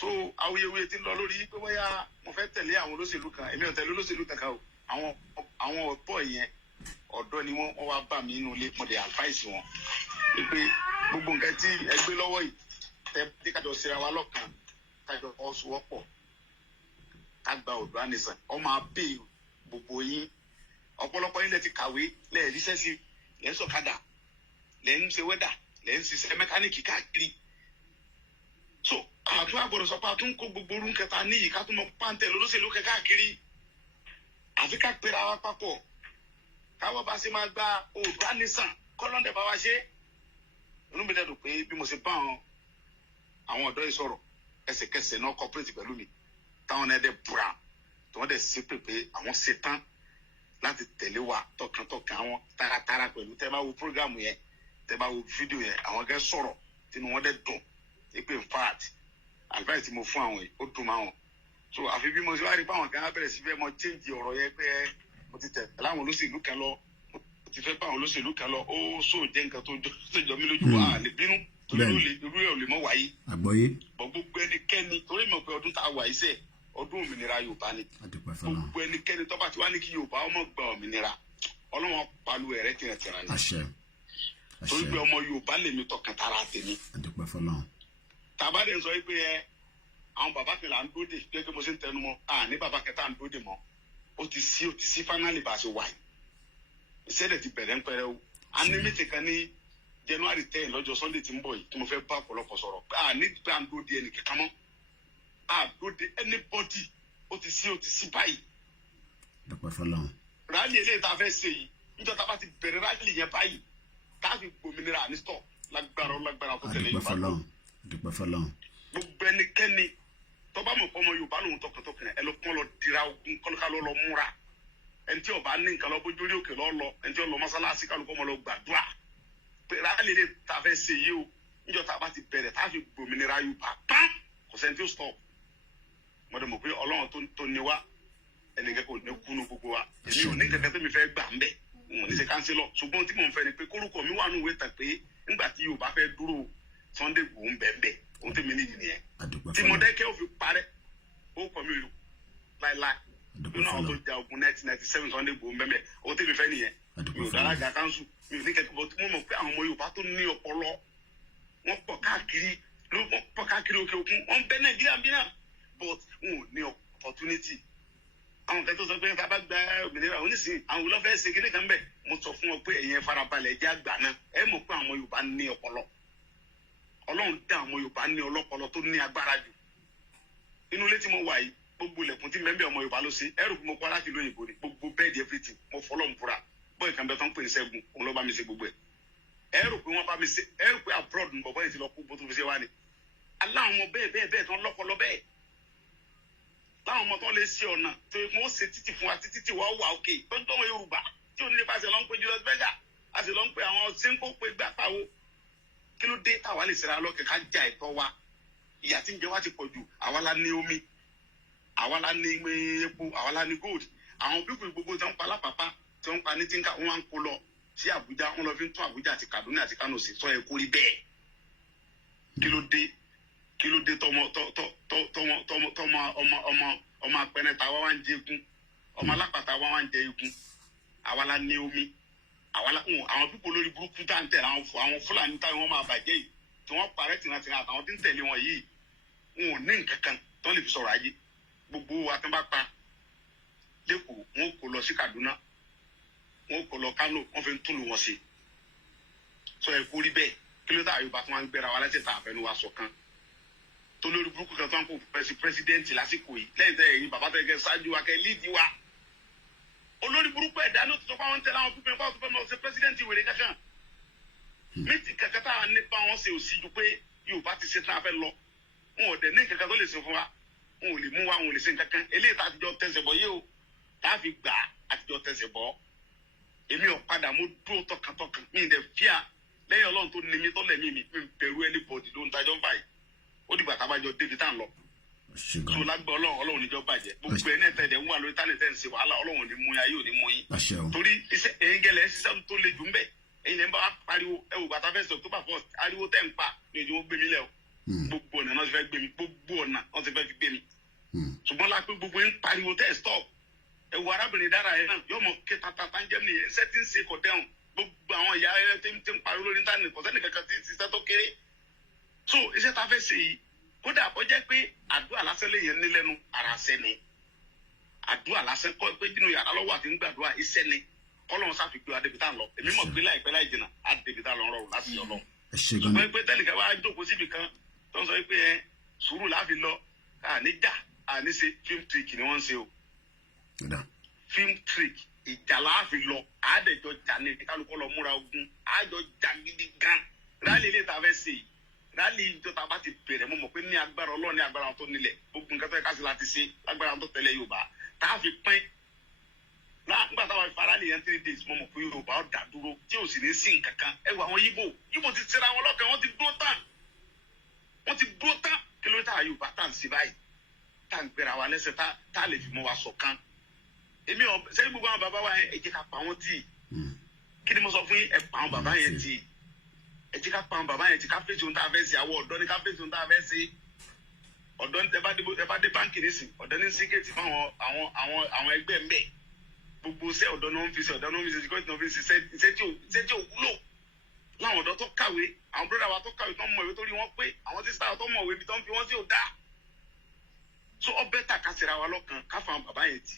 so awuyewuye tí ń lọ lórí pé bóyá mo fẹ́ tẹ̀lé àwọn olóṣèlú kan èmi ò tẹ̀lé olóṣèlú kankan o àwọn ọ̀pọ̀ yẹn ọ̀dọ́ ni wọ́n wá bá mi nínú ilé mo dé advice wọn pé gbogbo nǹkan tí ẹ gbé lọ́wọ́ yìí tẹ́ kájọ ṣe wa lọ́kàn kájọ ọ̀ṣùwọ́pọ̀ ká gba Oòduà nation ọmọ abẹ́ gbogbo yín ọ̀pọ̀lọpọ̀ yín lẹ ti kàwé lẹ ríṣẹ́ sí lẹ ń sọ̀kadà lẹ ń ṣe wẹ́dà lẹ ń ṣiṣẹ́ mẹkáníìkì káàkiri so àtún àgbọ̀dọ̀ sọ pé àtún kó gbogbo orun kẹta níyì ká tún mọ pàǹtẹ̀ lọ́sẹ̀lú káàkiri àfi ká pera wa papọ̀ káwọ́ bá ṣe máa gba Oòduà nation kọ́lọ́ndẹ̀ bá wa ṣe inú mi dẹ́dùn pé bí mo ṣe bá àwọn ọ̀dọ́ yìí sọ̀rọ̀ ẹsẹ̀kẹsẹ̀ náà cooperate pẹ̀lú mi táwọn náà dẹ̀ búra tí wọ́n dẹ̀ ṣe pé àwọn ṣetán láti tẹ̀lé wa tọkàntọkàn àwọn taratara pẹ̀lú tẹ́ bá wo program yẹn tẹ́ bá wo fídíò yẹn àwọn gẹ́ sọ̀rọ̀ tínú wọn dẹ̀ dùn pé in fact advice tí mo fún àwọn yìí ó dùn mọ́ àwọn so àfi bí mo ṣe wá rí pé àwọn kan á bẹ̀rẹ̀ sí fẹ́ mọ change ọ̀rọ̀ yẹn pé mo ti tẹ̀ láwọn olóṣèlú kan lọ mo ti fẹ́ bá àwọn olóṣèlú kan lọ ó sọ jẹ́ nǹkan tó jọ mí lójú wa lè bínú torí irú ẹ̀ ò lè mọ̀ wáyé gbogbo ẹnikẹ́ni torí mọ̀ pé ọdún tá a wà yìí sẹ́ẹ̀ ọdún òmìnira Yorùbá ni gbogbo ẹnikẹ́ni tó bá ti wá ní kí Yorùbá ọmọ gba òmìnira ọlọ́wọ́n palu ẹ̀rẹ́ tìrẹ̀tìrẹ̀ ni torí pé ọmọ Yorùbá lèmi tọkàn tara tèmi tàbádé ń sọ pé àwọn bàbá kẹlẹ à ń dóde gẹ́gẹ́ bó ṣe ń tẹnu mọ́ ní bàbá kẹta à ń dóde mọ́ ó ti sí fánálì bá a ṣe wà yìí ìṣẹ̀lẹ̀ ti bẹ̀rẹ̀ ń pẹrẹ o anímìtì kan ní January 10 lọ́jọ́ Sunday tí ń bọ̀ yìí tí mo fẹ́ bá ọ̀pọ̀lọpọ̀ sọ̀rọ̀ ní pé à ń dóde ẹnì kankan mọ́ dóde anybody ó ti sí báyìí. rálì eléyìí tá a fẹ́ ṣe yìí níjọ́ tá a bá ti bẹ̀rẹ̀ rálì yẹn báyìí tá a fi gbòmìnira ní stọ̀ lágbára kó tẹ̀lé Yorùbá lọ. gbogbo ẹnikẹ́ni tó bá mọ̀ pé ọmọ Yorùbá lòun tọkàntọkàn ẹ lọ kọ́ lọ dira ogun kọ́lọ́ká lọ múra ẹni tí ọba ní nǹkan lọ bójú orí òkè lọ ẹni tí ó lọ mọ́sálásí kálukọ́ mọ́ lọ gbàdúrà pé rálì eléyìí tá a fẹ́ ṣe yìí o níjọ́ tá a bá ti bẹ̀rẹ̀ tá a fi gbòmìnira Yorùbá pán kò sẹ́ni tí ó stop mo dẹ̀ mọ̀ pé Ọlọ́run tó ní wa ẹnìkan kò ní kúnú gbogbo wa èmi ò ní kankan tó mi fẹ́ gbà ń bẹ̀ n ò ní ṣe kánsílọ̀ ṣùgbọ́n tí mò ń fẹ́ ni pé kórúkọ mi wà nù ìwé tàn pé nígbà tí Yorùbá fẹ́ dúró Sunday Igboho ń bẹ̀ ohun tí mi nídìí nìyẹn tí mo dẹ́kẹ́ ò fi parẹ́ ó kọ́ mi lò láíláí nínú àwọn tó ja ogun 1997 Sunday Igboho ń bẹ̀ ohun tí mi fẹ́ nìyẹn mi ò dára ga kánsù mi ò ní kẹ́kẹ́ bọ́ tí mo mọ̀ pé àwọn ọmọ Yorùbá tó ní ọpọlọ wọ́n pọ̀ káàkiri òkè òkun wọ́n bẹ Nàìjíríà bí náà but n ò ní opportunity àwọn kan tó sọ pé ká bá gba òmìnira onísìn àwọn olófẹ́ ṣe kíní kan bẹ̀ mo sọ fún ọ pé ẹ̀yin farabalẹ̀ jẹ́ àgbà náà ẹ mọ̀ pé àwọn Yorùbá ní ọpọlọ Ọlọ́run dá àwọn Yorùbá ní ọlọ́pọlọ tó ní agbára jù inú ilé tí mo wà yìí gbogbo ilẹ̀kùn tí mẹ́mbẹ́ ọmọ Yorùbá ló ṣe ẹrù mo kọ́ láti lóyìnbó ni gbogbo bẹ́ẹ̀dì everything mo fọlọ́n fura bọ́ọ̀ ìkànnì tó ń pè ní Ṣẹ́gun òun ló bá mi ṣe gbogbo ẹ̀ ẹrù pé wọ́n bá mi ṣe ẹrù pé abroad ń bọ̀ bọ́ọ̀ yìí ti lọ kú bó tó fi ṣe wá ni aláwọn ọmọ bẹ́ẹ̀ tán lọ́pọlọ bẹ́ẹ̀ táwọn ọmọ tó lè ṣe ọ̀nà tó wọ́n ṣe títì fún wa títí tí wọ́n wà òkè tó ń tọ́wọ́ Yorùbá tí ò ní lè bá ṣe lọ ń pe Julius Berger a sì lọ ń pe àwọn sínkó pé gbà pàwọ́ kí ló dé táwa lè ṣera lọ́kẹ̀ ká já ẹ̀tọ́ wa ìyà tí ń jẹ wá ti pọ̀ jù àwa la ní omi àwa la ní epo àwa la ní gold àwọn pípù gbogbo tí wọ́n pa lápapá tí wọ́n pa ní tínká wọ́n á ń kó lọ sí Àbújá wọ́n lọ fi ń tún Àbújá àti Kaduna àti Kano sí sọ ẹ̀ kórìí bẹ́ẹ̀ kí ló dé ọmọ apẹnẹta wa wá ń jẹ egun ọmọ alápàtà wa wá ń jẹ egun àwa la ní omi àwọn pípò lórí burúkú tá à ń tẹ̀lé àwọn Fúlàní táwọn wọn máa bàjẹ́ yìí tí wọ́n parẹ́ tìǹtìǹ àtàwọn tí ń tẹ̀lé wọn yìí wọn ò ní nǹkan kan tó lè fi sọ̀rọ̀ ayé gbogbo wa tó bá pa lẹ́kọ̀ọ́ wọn kò lọ sí Kaduna wọn kò lọ Kano wọn fi ń túlù wọn sí sọ ẹ kó rí bẹ́ẹ̀ kí ló dé Yorùbá tó wá ń gbéra wa lẹ́sẹ̀ tá àfẹnú wa ṣọ̀kan tó lórí burúkú kan tó ń kó pẹ́sidẹ́ǹtì lásìkò yìí lẹ́yìn tẹ́ ẹ̀yin bàbá tẹ́ kẹ́ ṣáájú wa kẹ́ líìdì wa olórí burúkú ẹ̀dá ló ti sọ fáwọn tẹ́lẹ̀ àwọn pípẹ́ fáwọn tó fẹ́ mọ̀ ṣe pẹ́sidẹ́ǹtì wèrè kankan mítì kankan táwọn nípa wọn ṣe òsì ju pé Yorùbá ti ṣe tán afẹ́ lọ wọn ò dẹ̀ ní kankan tó lè ṣe fún wa wọn ò lè mú wa wọn ò lè ṣe kankan eléyìí tá àtijọ́ tẹ̀sẹ̀ bọ̀ yé o tá a fi gbà àtijọ́ tẹ̀sẹ̀ bọ̀ èmi ò padà mo dúró tọkàntọkàn mi ì dẹ̀ fíà lẹ́yìn Ọlọ́run tó ní mi tó lẹ̀mí mi bẹ̀rù anybody ló ń tajọ́ báyìí ó dìgbà tá a bá jọ débi tá à ń lọ tó lágbá Ọlọ́run níjọ́ bàjẹ́ gbogbo ẹ̀ náà tẹ̀lé ń wà lórí tálẹ̀ tẹ̀ ń ṣe wàhálà Ọlọ́run ní mú ayé ò ní mú yín torí iṣẹ́ ẹ̀yin gẹlẹ̀ ṣiṣẹ́ tó le jù ń bẹ̀ ẹ̀yin lẹ́ ń bá wa pariwo ẹ wò bàtà fẹ́ sọ tó bá fọ́ ariwo tẹ̀ ń pa ní ojú wọn gbé mi lẹ̀ o gbogbo ọ̀nà náà ti fẹ́ gbé mi gbogbo ọ̀nà náà wọ́n ti fẹ́ fi gbé mi ṣùgbọ́n lápẹ́ gbogbo ń pariwo tẹ́ ẹ̀ stop ẹ wo arábìnrin dára yẹn náà yóò mọ kí tata ń jẹ́ mi yẹn ṣẹ́ tí ń ṣe kò dẹ́hùn gbogbo àwọn ìyá ẹ tí ń pariwo lórí íńtánẹ̀tì kò sẹ́ni kankan tí ń ṣiṣẹ́ tó kéré so iṣẹ́ ta fẹ́ ṣe yìí kódà kó jẹ́ pé àdúrà lásán lè yẹn ní lẹ́nu ara ṣẹ́ ni àdúrà lásán kọ́ pé nínú yàrá lọ́wọ́ àti ń gbàdúrà iṣẹ́ ni kọ́lọ́run sáfìgbé adébítà lọ èmi mọ̀ pé láìpẹ́ láì jìnnà adébítà lọ rọrùn láti ọlọ́run ṣùgbọ́n pé tẹ́nìkan wá jókòó síbi kan tó ń sọ pé ẹ sùúrù láàfin lọ àníjà àníṣe film trick ni wọ́n ń ṣe o film trick ìjà láàfin lọ àádẹ́jọ jà ní kálukọ́ lọ múra ogun àjọ jà gidi gan rálì ilé ìta fẹ́ ṣe rálì ìjọta bá ti bẹ̀rẹ̀ mo mọ̀ pé ní agbára Ọlọ́run ní agbára tó nílẹ̀ gbogbo nǹkan tó yẹ ká sí láti ṣe lágbára tó tẹ̀lé Yorùbá tá a fi pín nígbà táwa ìfara nìyẹn 3 days mo mọ̀ pé Yorùbá ó dá dúró tí ò sì ní sí nǹkan kan ẹ wo àwọn Yíbò ti tẹ́ra wọn lọ́kàn wọ́n ti dúró tán kí ló tá Yorùbá tá à ń ṣe báyìí tá à ń gbéra wa lẹ́sẹ̀ tá a lè fi mọ́ wa ṣọ̀kan èmi sẹ́yìn gbogbo àwọn bàbá wa yẹn ẹ jẹ́ ká pa wọ́n tì kí ni mo sọ fún yín ẹ pa àwọn bàbá yẹn tì ẹ jẹ́ ká pa àwọn bàbá yẹn tì ká fèsì ohun tá a fẹ́ ṣe àwọn ọ̀dọ́ ni ká fèsì ohun tá a fẹ́ ṣe ọ̀dọ́ ní ẹ bá dé báńkì nísìn ọ̀dọ́ ní síkẹ́ẹ̀tì fún àwọn ẹgbẹ́ mbẹ́ gbogbo iṣẹ́ ọ̀dọ́ náà ń fi ṣe síkẹ́ẹ̀tì náà fi ṣe iṣẹ́ tí ò wúlò láwọn ọ̀dọ́ tó kàwé àwọn búrọ́dà wa tó kàwé tó ń mọ ìwé tó rí wọn pé àwọn tí sáà tó mọ̀ ìwé ibi tó ń fi wọ́n sí ò dáa so ọbẹ̀ tà ká ṣera wa lọ́kàn ká fa àwọn bàbá yẹn tì